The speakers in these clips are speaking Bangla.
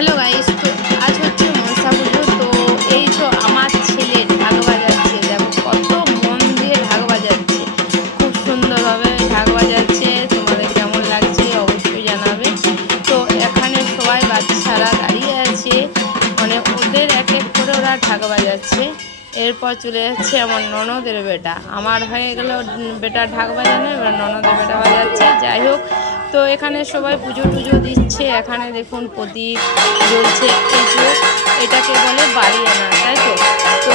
হ্যালো গাইস, তো আজ হচ্ছে মনসা পুজো। তো এই তো আমার ছেলে ঢাক বাজাচ্ছে, দেখো কত মন দিয়ে ঢাক বাজাচ্ছে, খুব সুন্দরভাবে ঢাক বাজাচ্ছে। তোমাদের কেমন লাগছে অবশ্যই জানাবে। তো এখানে সবাই বাচ্চারা দাঁড়িয়ে আছে, মানে ওদের এক এক করে ওরা ঢাক বাজাচ্ছে। এরপর চলে যাচ্ছে আমার ননদের বেটা, আমার হয়ে গেল বেটা ঢাক বাজানো, এবার ননদের বেটা বাজাচ্ছে। যাই হোক, তো এখানে সবাই পুজো টুজো দিচ্ছে। এখানে দেখুন প্রদীপ জ্বলছে, এটাকে বলে বাড়ি আনা, তাই তো। তো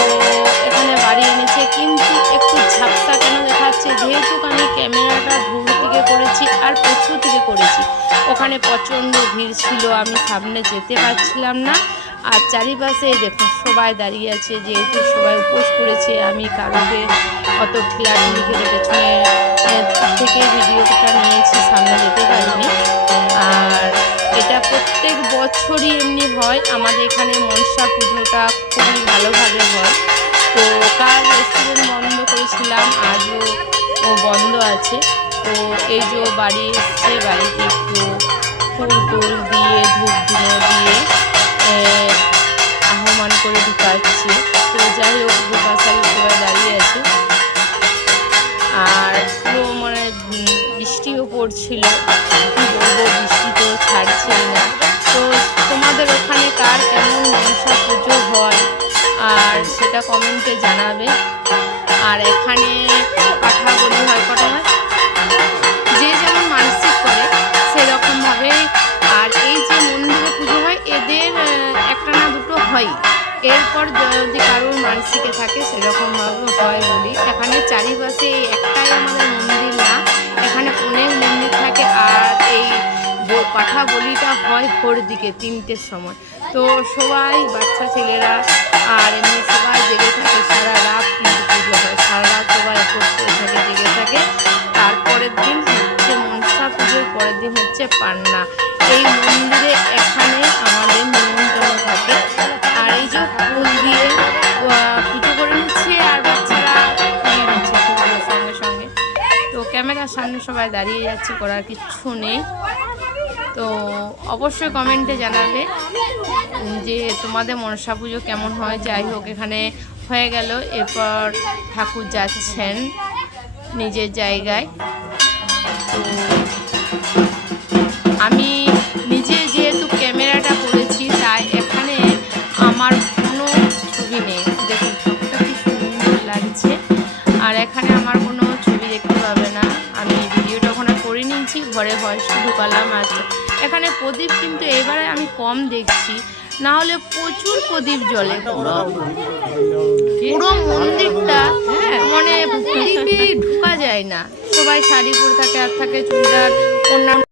এখানে বাড়ি এনেছে, কিন্তু একটু ঝাপসা কেন দেখাচ্ছে, যেহেতু আমি ক্যামেরাটা দূর থেকে করেছি আর প্রচুর থেকে করেছি, ওখানে প্রচণ্ড ভিড় ছিল, আমি সামনে যেতে পারছিলাম না। আর চারিপাশে দেখুন সবাই দাঁড়িয়ে আছে, যেহেতু সবাই উপোস করেছে, আমি কারোকে অত ঠেলাঠেলি করে পেছনে থেকে ভিডিওটা নিয়েছি, সামনে যেতে পারিনি। আর এটা প্রত্যেক বছরই এমনি হয়, আমাদের এখানে মনসা পুজোটা খুবই ভালোভাবে হয়। তো কাল রেস্টুরেন্ট বন্ধ করেছিলাম, আজও বন্ধ আছে। তো এই যে বাড়ি এসছে, বাড়িতে একটু ফুল টুল দিয়ে ধূপ ধুনো দিয়ে আহ্বান করে ঢুকাচ্ছে। তো যাই হোক, ঢুকাশালি সবাই দাঁড়িয়ে আছে। আর পুরো মানে বৃষ্টিও পড়ছিল, কী বলবো, বৃষ্টি তো ছাড়ছেই না। তো তোমাদের ওখানে কার কেমন মনসা পুজো হয় আর সেটা কমেন্টে জানাবে। আর এখানে পাঠা বলি হয়, কটা হয়, যে যেমন মানসিক করে সেরকমভাবে। আর এই যে মন্দিরে পুজো হয়, এদের একটা না দুটো হয়, এরপর যদি কারোর মানসিকে থাকে সেরকমভাবে হয় বলি। এখানে চারিপাশে এই একটাই আমাদের মন্দির না, এখানে অনেক মন্দির থাকে। আর এই পাঠা বলিটা হয় ভোর দিকে 3টের সময়। তো সবাই বাচ্চা ছেলেরা আর এমনি সবাই জেগে থাকে, সারা রাত কিন্তু পুজো হয়, সারা রাত সবাই উপোস করে থাকে, জেগে থাকে। তারপরের দিন হচ্ছে মনসা পুজোর পরের দিন হচ্ছে পান্না। এই মন্দিরে এখানে আমাদের নিমন্ত্রণ থাকে। আর এই যে ফুল দিয়ে পুজো করে নিচ্ছে, আর বাচ্চারা নিয়ে নিচ্ছে পুজোর সঙ্গে সঙ্গে। তো ক্যামেরার সামনে সবাই দাঁড়িয়ে যাচ্ছে, করার কিচ্ছু নেই। তো অবশ্যই কমেন্টে জানাবে যে তোমাদের মনসা পুজো কেমন হয়। যাই হোক, এখানে হয়ে গেল, এরপর ঠাকুর যাচ্ছেন নিজের জায়গায়। তো আমি নিজে যেহেতু ক্যামেরাটা করেছি, তাই এখানে আমার কোনো ছবি নেই। দেখুন ঠাকুরটা কি সুন্দর লাগছে, আর এখানে আমার কোনো ছবি দেখতে পাবে না। আমি ভিডিওটা ওখানে করে নিয়েছি, ঘরে ভয়েসটা ঢুকালাম। আচ্ছা, এখানে প্রদীপ কিন্তু এবারে আমি কম দেখছি, না হলে প্রচুর প্রদীপ জ্বলে, পুরো মন্দিরটা মানে প্রদীপে ঢোকা যায় না। সবাই শাড়ি পরে থাকে, আর থাকে চুড়িদার, অন্যান্য